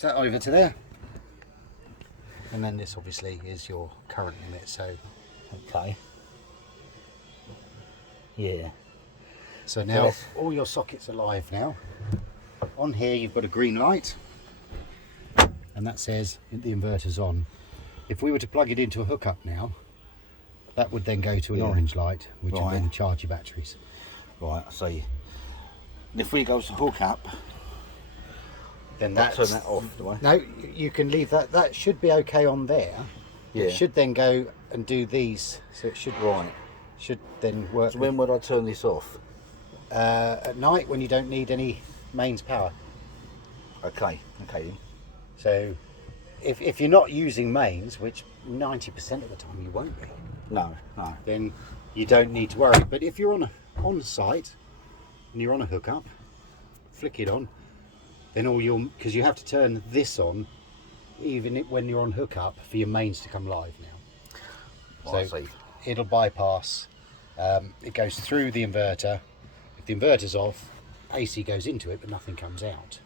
switch that over to there. And then this obviously is your current limit, so Okay. Yeah. so now all your sockets are live now. On here you've got a green light, and that says the inverter's on. If we were to plug it into a hookup now, that would then go to an orange light, which would then charge your batteries. Right, I see. If we go to hook up, Then I'll that's turn that off, do I? No, you can leave that. That should be okay on there. Yeah. It should then go and do these, so it should then work. So when would I turn this off? At night when you don't need any mains power. Okay, okay then. So if you're not using mains, which 90% of the time you won't be, No, no. then you don't need to worry. But if you're on site and you're on a hookup, flick it on, then because you have to turn this on even when you're on hookup for your mains to come live now. Oh, I So see. it'll bypass, it goes through the inverter. If the inverter's off, AC goes into it but nothing comes out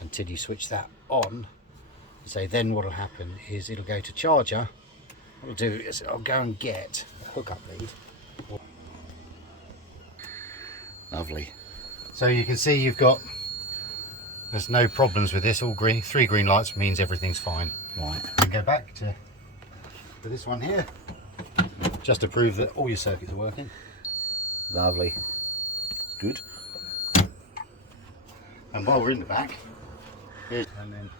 until you switch that on. So then what'll happen is it'll go to charger. What I'll do is I'll go and get a hookup lead. Lovely. So you can see there's no problems with this, all green. 3 green lights means everything's fine. Right. And go back to this one here, just to prove that all your circuits are working. Lovely. It's good. And while we're in the back, and then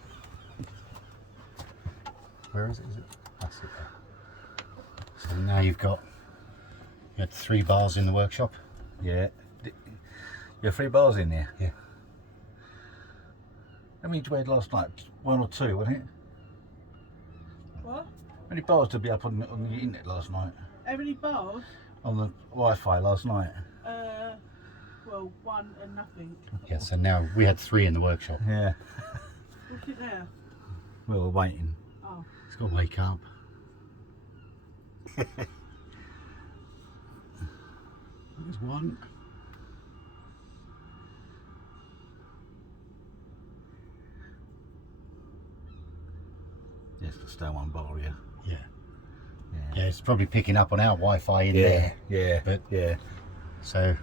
where is it? That's it there. So now you had 3 bars in the workshop. Yeah. You have 3 bars in there? Yeah. How many did we had last night? 1 or 2, wasn't it? What? How many bars did we up on the internet last night? How many bars? On the Wi-Fi last night? Well, 1 and nothing. Yeah, so now we had 3 in the workshop. Yeah. What's it there? We were waiting. Oh. It's got to wake up. There's 1. Just to stay 1 bar, yeah. Yeah. Yeah, it's probably picking up on our Wi-Fi in Yeah, there. yeah, But yeah. so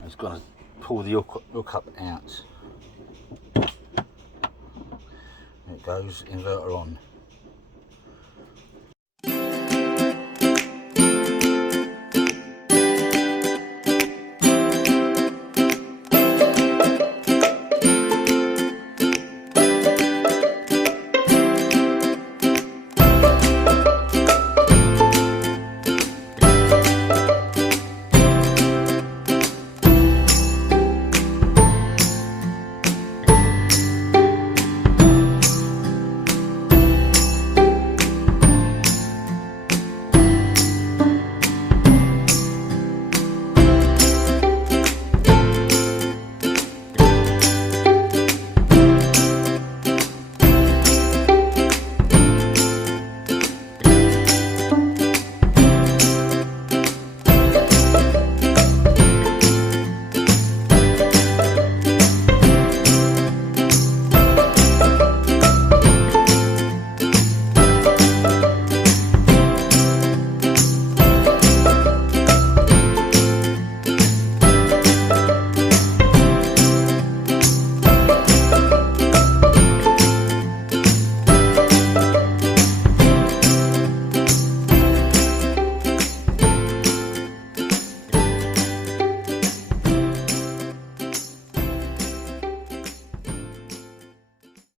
I was going to pull the hook up out. There it goes, inverter on.